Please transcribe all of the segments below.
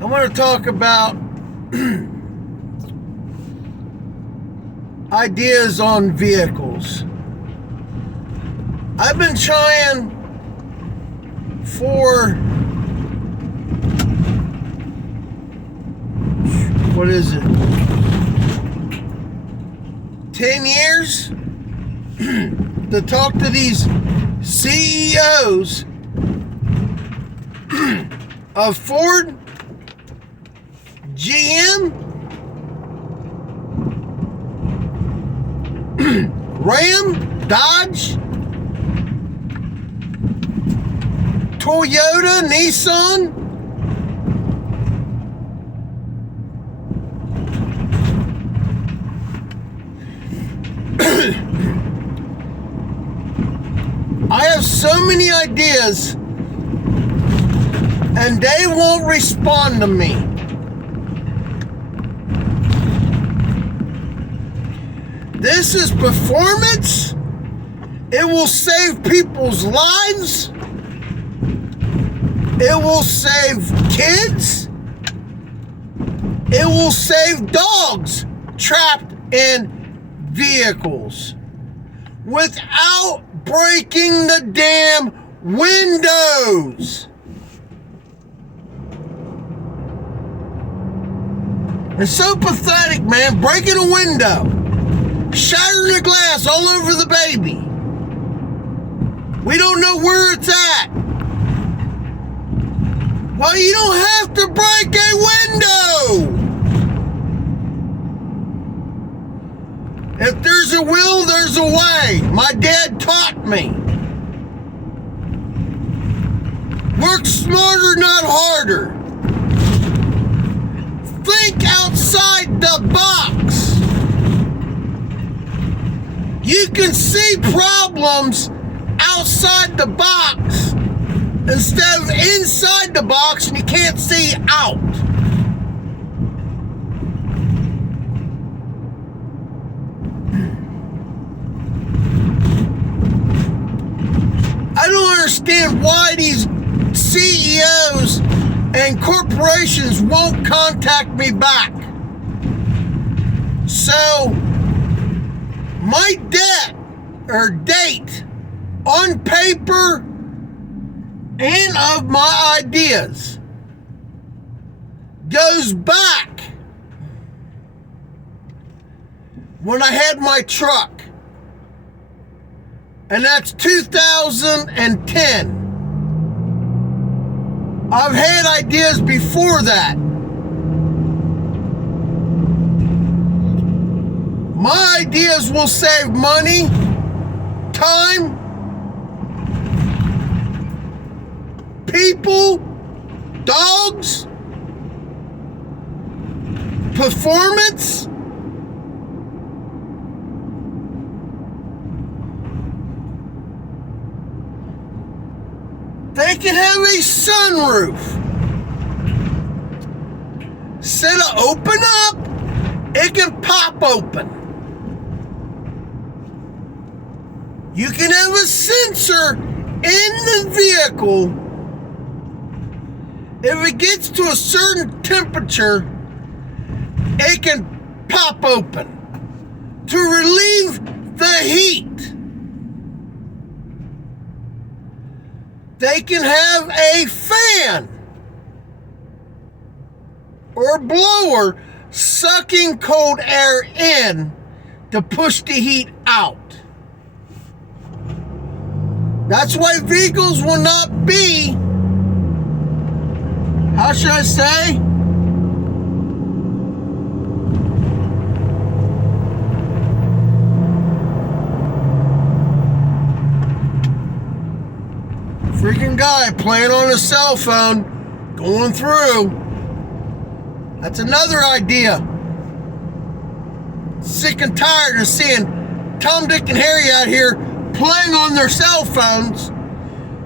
I want to talk about ideas on vehicles. I've been trying for, 10 years to talk to these CEOs of Ford, GM, Ram, Dodge, Toyota, Nissan, I have so many ideas and they won't respond to me. This is performance. It will save people's lives. It will save kids. It will save dogs trapped in vehicles without breaking the damn windows. It's so pathetic, man. Breaking a window, shattering the glass all over the baby. We don't know where it's at. Well, you don't have to break a window. If there's a will, there's a way. My dad taught me. Work smarter, not harder. Think outside the box. You can see problems outside the box instead of inside the box, and you can't see out. I don't understand why these CEOs and corporations won't contact me back. So, my date on paper and of my ideas goes back when I had my truck. And that's 2010. I've had ideas before that. My ideas will save money, time, people, dogs, performance. They can have a sunroof. Instead of open up, it can pop open. You can have a sensor in the vehicle. If it gets to a certain temperature, it can pop open to relieve the heat. They can have a fan or blower sucking cold air in to push the heat out. That's why vehicles will not be, how should I say? Freaking guy playing on a cell phone, going through. That's another idea. Sick and tired of seeing Tom, Dick, and Harry out here playing on their cell phones.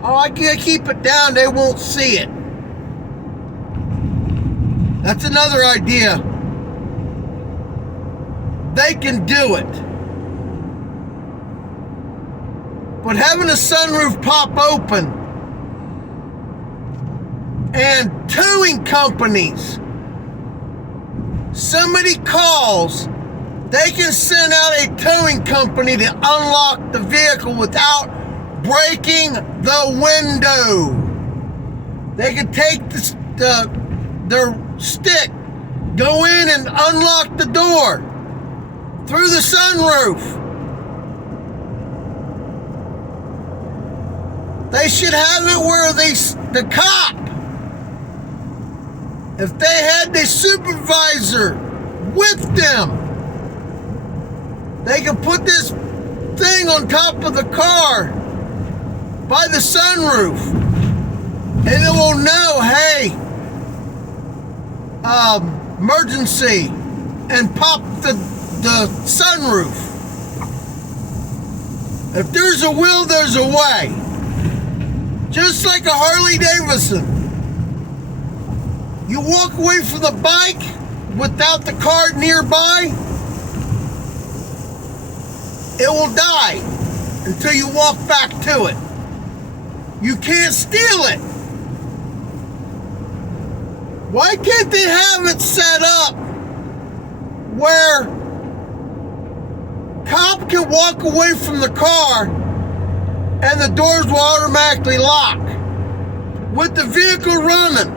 Oh, I can't keep it down, they won't see it. That's another idea. They can do it. But having a sunroof pop open and towing companies. Somebody calls, they can send out a towing company to unlock the vehicle without breaking the window. They can take their stick, go in and unlock the door through the sunroof. They should have it where the cop, if they had the supervisor with them, they can put this thing on top of the car by the sunroof, and it will know, hey, emergency, and pop the sunroof. If there's a will, there's a way. Just like a Harley Davidson. You walk away from the bike without the car nearby, it will die until you walk back to it. You can't steal it. Why can't they have it set up where cop can walk away from the car and the doors will automatically lock with the vehicle running?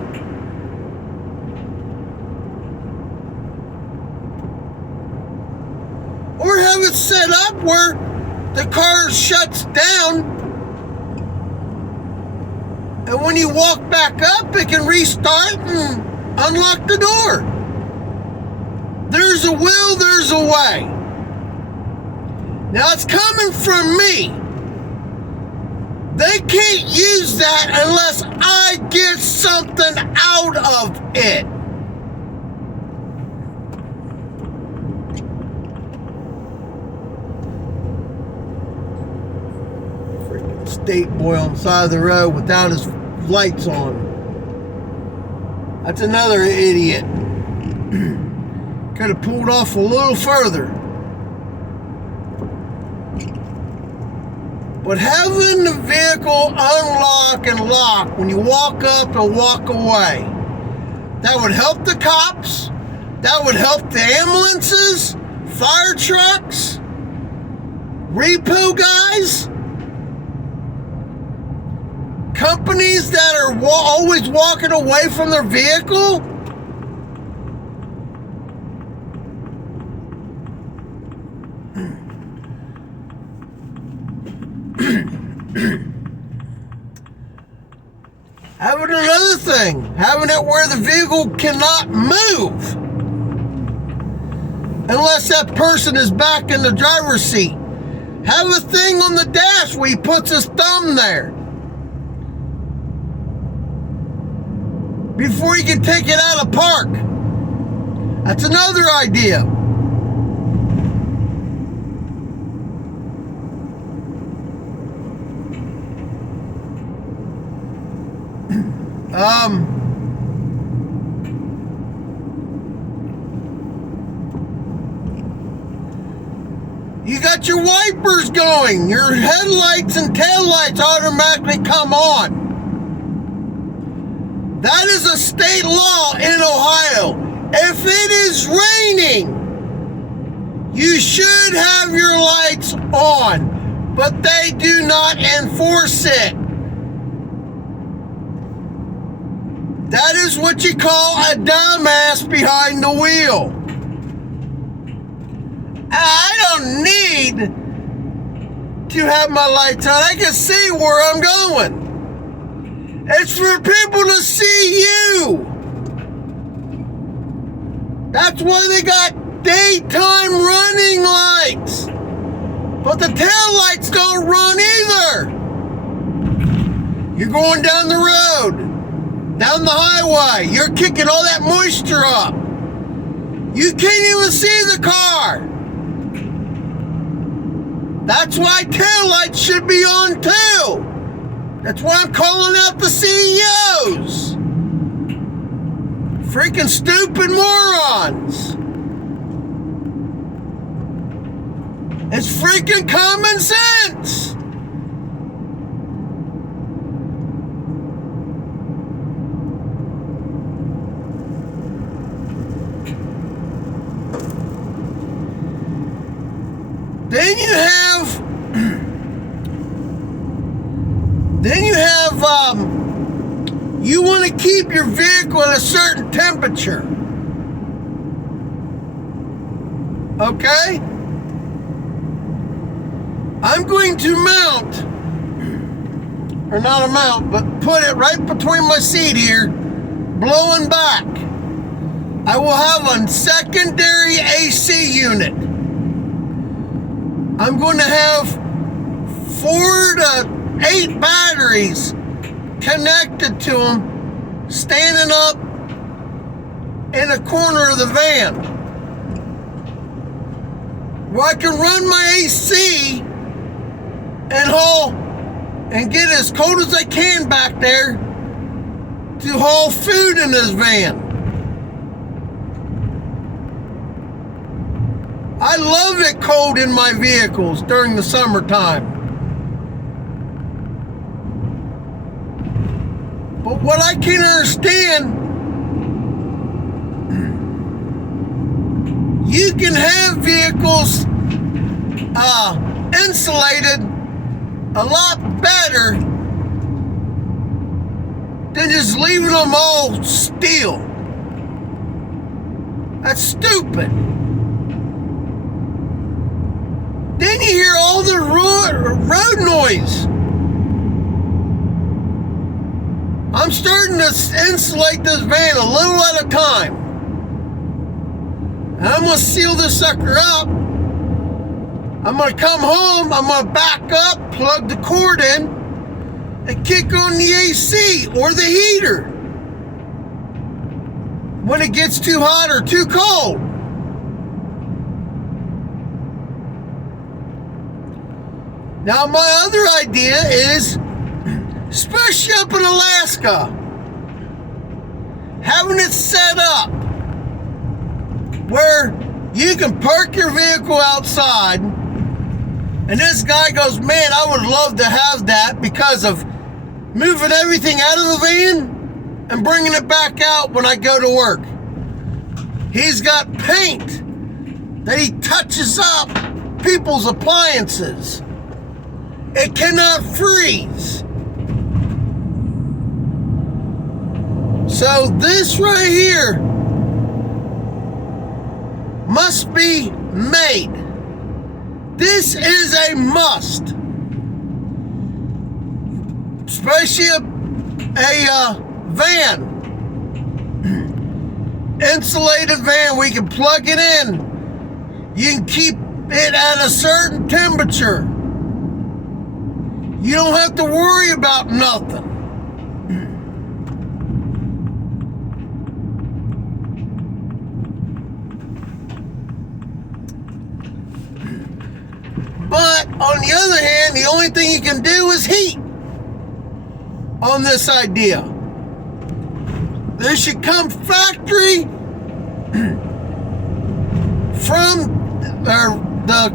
Or have it set up where the car shuts down, and when you walk back up, it can restart and unlock the door. There's a will, there's a way. Now it's coming from me. They can't use that unless I get something out of it. Freaking state boy on the side of the road without his lights on. That's another idiot. Could have pulled off a little further. But having the vehicle unlock and lock when you walk up and walk away, that would help the cops, that would help the ambulances, fire trucks, repo guys, companies that are always walking away from their vehicle. Having another thing, having it where the vehicle cannot move unless that person is back in the driver's seat. Have a thing on the dash where he puts his thumb there before he can take it out of park. That's another idea. You got your wipers going, your headlights and taillights automatically come on. That is a state law in Ohio. If it is raining, you should have your lights on, but they do not enforce it. That is what you call a dumbass behind the wheel. I don't need to have my lights on. I can see where I'm going. It's for people to see you. That's why they got daytime running lights. But the tail lights don't run either. You're going down the road, down the highway. You're kicking all that moisture up. You can't even see the car. That's why taillights should be on too. That's why I'm calling out the CEOs. Freaking stupid morons. It's freaking common sense. Then you have, you want to keep your vehicle at a certain temperature. Okay? I'm going to mount, or not a mount, but put it right between my seat here, blowing back. I will have a secondary AC unit. I'm going to have 4 to 8 batteries connected to them, standing up in a corner of the van, where I can run my AC and haul and get as cold as I can back there to haul food in this van. I love it cold in my vehicles during the summertime. But what I can't understand, you can have vehicles insulated a lot better than just leaving them all steel. That's stupid. Then you hear all the road noise. I'm starting to insulate this van a little at a time. And I'm going to seal this sucker up. I'm going to come home, I'm going to back up, plug the cord in, and kick on the AC or the heater when it gets too hot or too cold. Now, my other idea is, especially up in Alaska, having it set up where you can park your vehicle outside, and this guy goes, man, I would love to have that because of moving everything out of the van and bringing it back out when I go to work. He's got paint that he touches up people's appliances. It cannot freeze. So this right here must be made. This is a must. Especially a van. Insulated van, we can plug it in. You can keep it at a certain temperature. You don't have to worry about nothing. But on the other hand, the only thing you can do is heat on this idea. This should come factory from the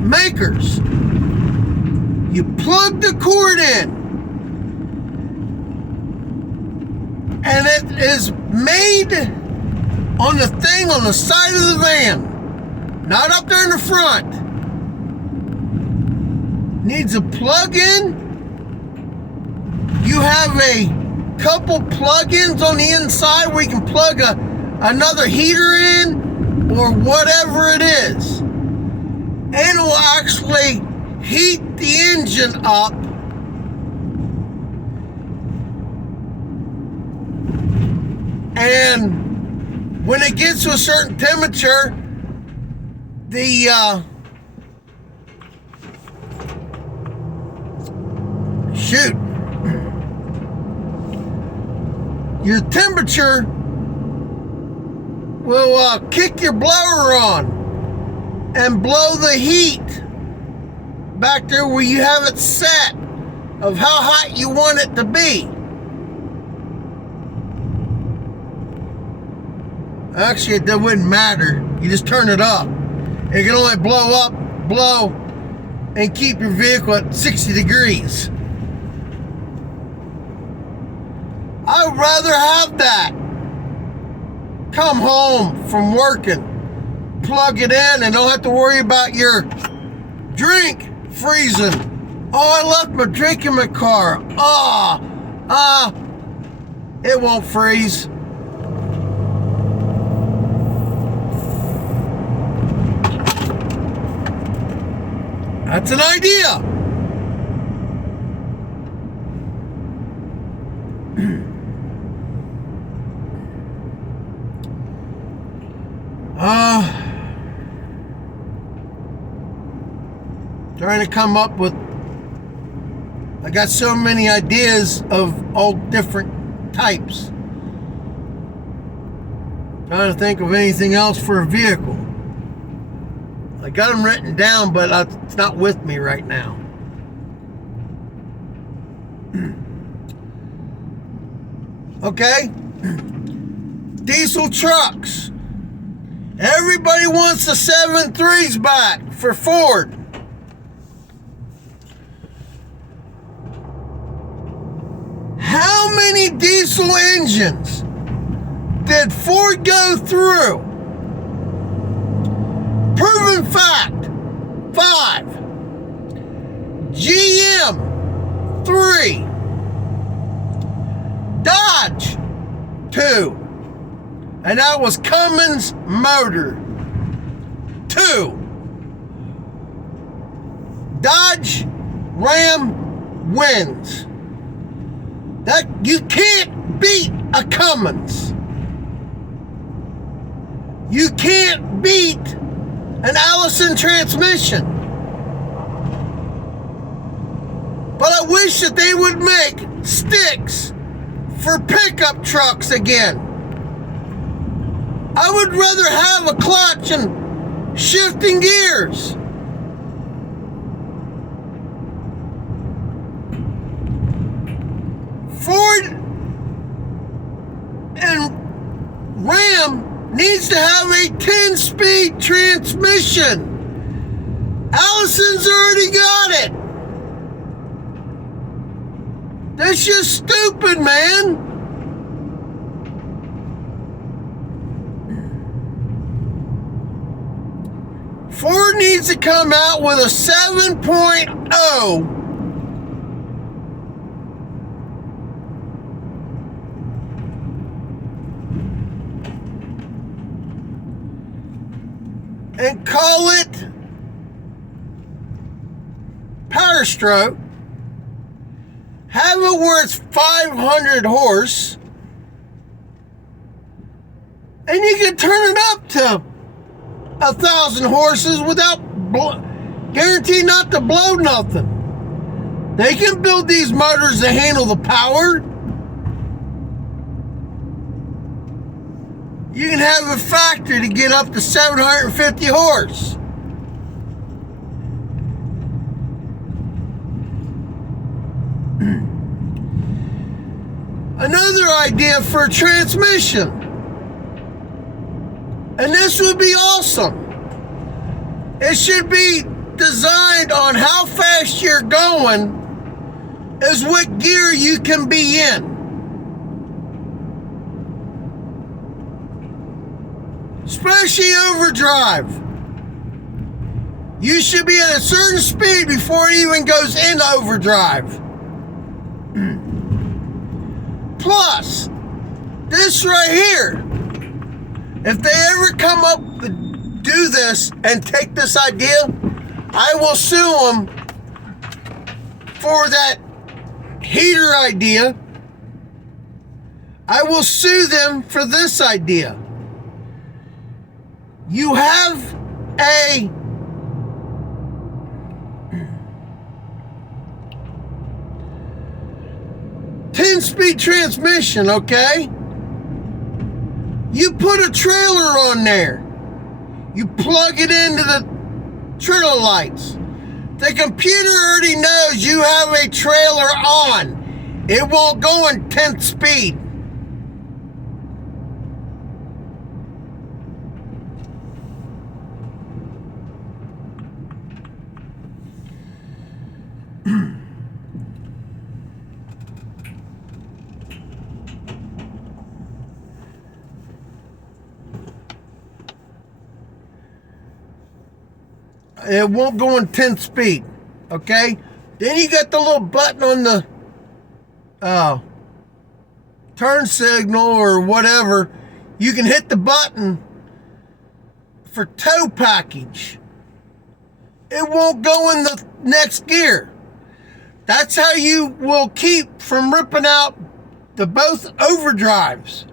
makers. You plug the cord in, and it is made on the thing on the side of the van, not up there in the front. Needs a plug-in. You have a couple plug-ins on the inside where you can plug another heater in or whatever it is, and it will actually heat the engine up and when it gets to a certain temperature, the your temperature will kick your blower on and blow the heat back there where you have it set of how hot you want it to be. Actually, it wouldn't matter. You just turn it up. It can only blow up, blow, and keep your vehicle at 60 degrees. I would rather have that. Come home from working, plug it in, and don't have to worry about your drink freezing Oh, I left my drink in my car. It won't freeze. That's an idea. Trying to come up with, I got so many ideas of all different types. Trying to think of anything else for a vehicle. I got them written down, but it's not with me right now. Okay? Diesel trucks. Everybody wants the 7.3s back for Ford. How many diesel engines did Ford go through? Proven fact, 5. GM, 3. Dodge, 2. And that was Cummins motor, 2. Dodge Ram wins. That you can't beat a Cummins. You can't beat an Allison transmission. But I wish that they would make sticks for pickup trucks again. I would rather have a clutch and shifting gears. Ford and Ram needs to have a 10-speed transmission. Allison's already got it. That's just stupid, man. Ford needs to come out with a 7.0 and call it Power Stroke. Have it where it's 500 horse, and you can turn it up to 1,000 horses without guaranteed not to blow nothing. They can build these motors to handle the power. You can have a factory to get up to 750 horse. Another idea for a transmission, and this would be awesome. It should be designed on how fast you're going as what gear you can be in. Especially overdrive. You should be at a certain speed before it even goes into overdrive. Plus, this right here, if they ever come up to do this and take this idea, I will sue them for that heater idea. I will sue them for this idea. You have a ten-speed transmission, okay? You put a trailer on there. You plug it into the trailer lights. The computer already knows you have a trailer on. It won't go in 10th speed. It won't go in 10th speed, okay? Then you got the little button on the turn signal or whatever. You can hit the button for tow package. It won't go in the next gear. That's how you will keep from ripping out the both overdrives.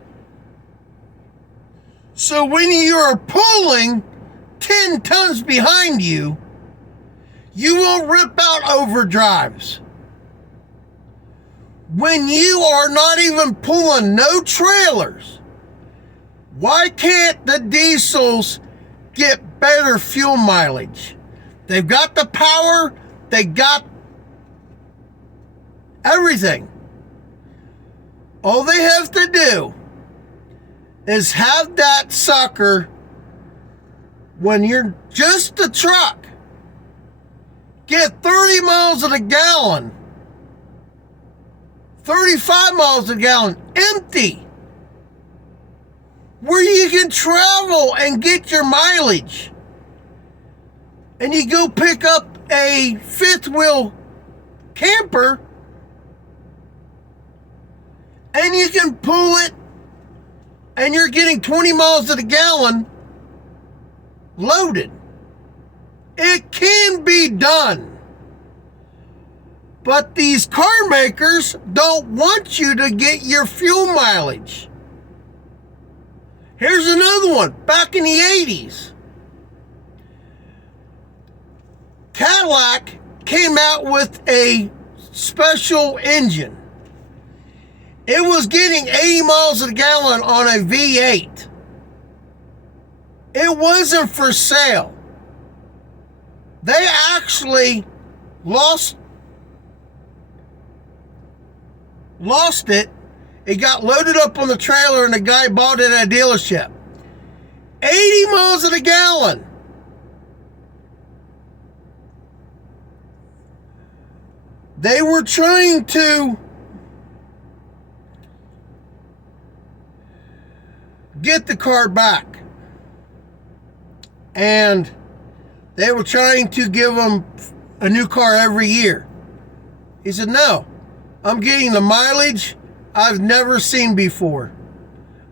So when you are pulling 10 tons behind you, you won't rip out overdrives. When you are not even pulling no trailers, why can't the diesels get better fuel mileage? They've got the power, they got everything. All they have to do is have that sucker, when you're just a truck, get 30 miles a gallon, 35 miles a gallon empty, where you can travel and get your mileage. And you go pick up a fifth wheel camper and you can pull it and you're getting 20 miles a gallon loaded. It can be done. But these car makers don't want you to get your fuel mileage. Here's another one. Back in the 80s, Cadillac came out with a special engine. It was getting 80 miles a gallon on a V8. It wasn't for sale. They actually lost it. It got loaded up on the trailer and the guy bought it at a dealership. 80 miles a gallon. They were trying to get the car back. And they were trying to give him a new car every year. He said, no, I'm getting the mileage I've never seen before.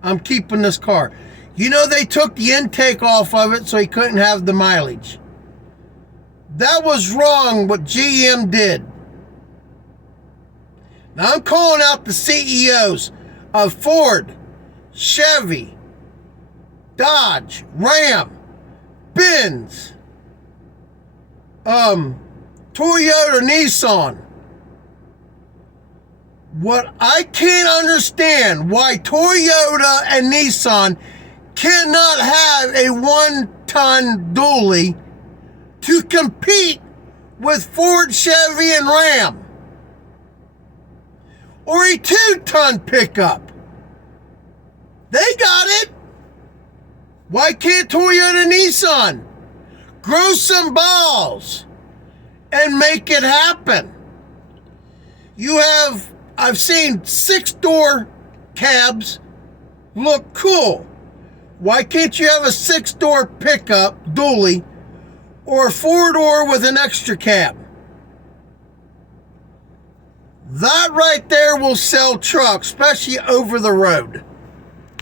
I'm keeping this car. You know, they took the intake off of it so he couldn't have the mileage. That was wrong what GM did. Now I'm calling out the CEOs of Ford, Chevy, Dodge, Ram, Benz, Toyota, Nissan. What I can't understand why Toyota and Nissan cannot have a 1-ton dually to compete with Ford, Chevy, and Ram, or a 2-ton pickup. They got it. Why can't Toyota and Nissan grow some balls and make it happen? I've seen 6-door cabs look cool. Why can't you have a 6-door pickup dually or a 4-door with an extra cab? That right there will sell trucks, especially over the road.